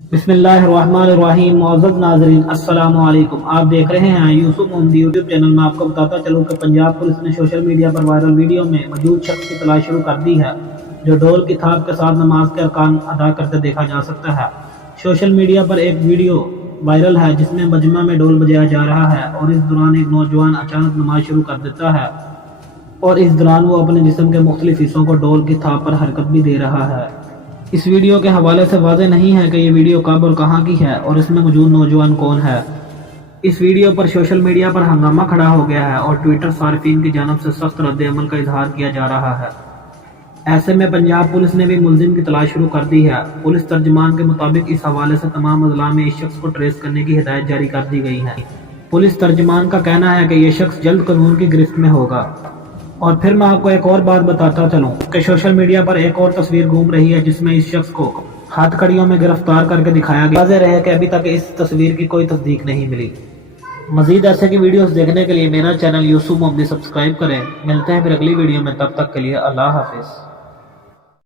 بسم اللہ الرحمن الرحیم۔ معزز ناظرین السلام علیکم، آپ دیکھ رہے ہیں یوسف محمدی یوٹیوب چینل میں۔ آپ کو بتاتا چلوں کہ پنجاب پولیس نے سوشل میڈیا پر وائرل ویڈیو میں موجود شخص کی تلاش شروع کر دی ہے جو ڈھول کی تھاپ کے ساتھ نماز کے ارکان ادا کرتے دیکھا جا سکتا ہے۔ سوشل میڈیا پر ایک ویڈیو وائرل ہے جس میں مجمع میں ڈھول بجایا جا رہا ہے اور اس دوران ایک نوجوان اچانک نماز شروع کر دیتا ہے اور اس دوران وہ اپنے جسم کے مختلف حصوں کو ڈھول کی تھاپ پر حرکت بھی دے رہا ہے۔ اس ویڈیو کے حوالے سے واضح نہیں ہے کہ یہ ویڈیو کب اور کہاں کی ہے اور اس میں موجود نوجوان کون ہے۔ اس ویڈیو پر سوشل میڈیا پر ہنگامہ کھڑا ہو گیا ہے اور ٹویٹر صارفین کی جانب سے سخت رد عمل کا اظہار کیا جا رہا ہے۔ ایسے میں پنجاب پولیس نے بھی ملزم کی تلاش شروع کر دی ہے۔ پولیس ترجمان کے مطابق اس حوالے سے تمام اضلاع میں اس شخص کو ٹریس کرنے کی ہدایت جاری کر دی گئی ہے۔ پولیس ترجمان کا کہنا ہے کہ یہ شخص جلد قانون کی گرفت میں ہوگا۔ اور پھر میں آپ کو ایک اور بات بتاتا چلوں کہ سوشل میڈیا پر ایک اور تصویر گھوم رہی ہے جس میں اس شخص کو ہاتھ کڑیوں میں گرفتار کر کے دکھایا گیا۔ واضح رہے کہ ابھی تک اس تصویر کی کوئی تصدیق نہیں ملی۔ مزید ایسے کی ویڈیوز دیکھنے کے لیے میرا چینل یوسف محمدی سبسکرائب کریں۔ ملتے ہیں پھر اگلی ویڈیو میں، تب تک کے لیے اللہ حافظ۔